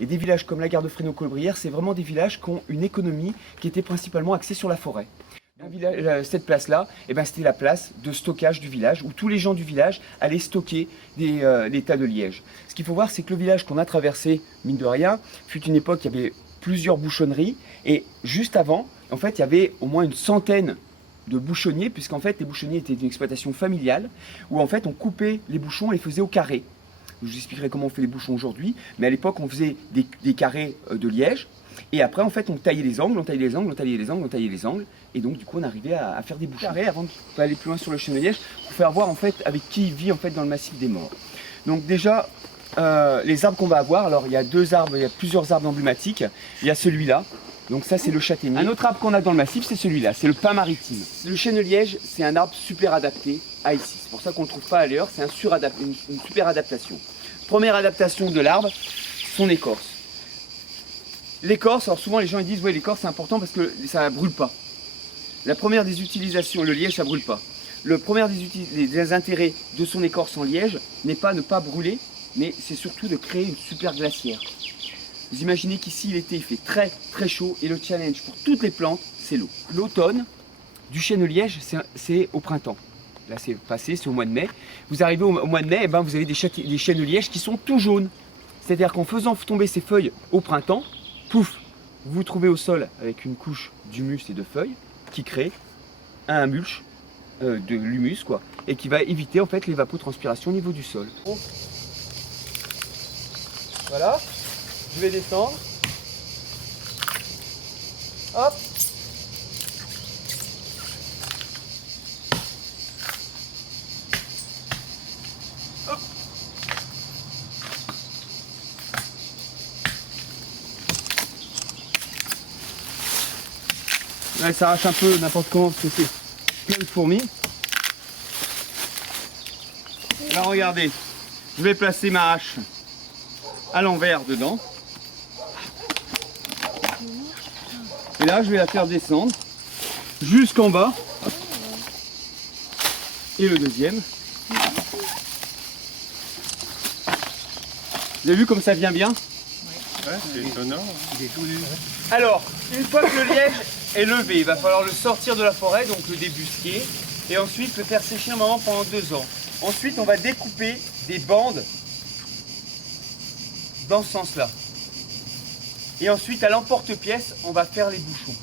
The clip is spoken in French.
Et des villages comme la gare de Fresno-Colbrières, c'est vraiment des villages qui ont une économie qui était principalement axée sur la forêt. Cette place-là, c'était la place de stockage du village, où tous les gens du village allaient stocker les tas de liège. Ce qu'il faut voir, c'est que le village qu'on a traversé, mine de rien, fut une époque où il y avait plusieurs bouchonneries, et juste avant, en fait, il y avait au moins une centaine de bouchonniers, puisqu'en fait, les bouchonniers étaient une exploitation familiale, où en fait, on coupait les bouchons et les faisait au carré. Je vous expliquerai comment on fait les bouchons aujourd'hui, mais à l'époque, on faisait des carrés de liège, et après, en fait, on taillait les angles, on taillait les angles, on taillait les angles, on taillait les angles, et donc, du coup, on arrivait à faire des bouchons carrés avant d'aller plus loin sur le chêne de liège, pour faire voir, en fait, avec qui il vit, en fait, dans le massif des Morts. Donc, déjà, les arbres qu'on va avoir, alors, il y a plusieurs arbres emblématiques. Il y a celui-là, donc ça, c'est le châtaignier. Un autre arbre qu'on a dans le massif, c'est celui-là, c'est le pin maritime. Le chêne de liège, c'est un arbre super adapté à ici. C'est pour ça qu'on ne le trouve pas ailleurs, c'est une super adaptation. Première adaptation de l'arbre, son écorce. L'écorce, alors souvent les gens ils disent ouais l'écorce c'est important parce que ça ne brûle pas. La première des utilisations, le liège ça ne brûle pas. Le premier des intérêts de son écorce en liège n'est pas ne pas brûler, mais c'est surtout de créer une super glacière. Vous imaginez qu'ici l'été il fait très très chaud et le challenge pour toutes les plantes c'est l'eau. L'automne du chêne de liège c'est au printemps. Là c'est passé, c'est au mois de mai. Vous arrivez au mois de mai, vous avez des chênes de liège qui sont tout jaunes. C'est-à-dire qu'en faisant tomber ces feuilles au printemps, pouf, vous vous trouvez au sol avec une couche d'humus et de feuilles qui crée un mulch de l'humus quoi, et qui va éviter en fait l'évapotranspiration au niveau du sol. Voilà, je vais descendre. Hop. Hop. Ouais, ça arrache un peu n'importe comment parce que c'est plein de fourmis. Là regardez, je vais placer ma hache à l'envers dedans. Et là je vais la faire descendre jusqu'en bas. Et le deuxième. Vous avez vu comme ça vient bien? Ouais, c'est étonnant. Il est tout nu. Alors, une fois que le liège est levé, il va falloir le sortir de la forêt, donc le débusquer, et ensuite le faire sécher un moment pendant 2 ans. Ensuite, on va découper des bandes dans ce sens-là. Et ensuite, à l'emporte-pièce, on va faire les bouchons.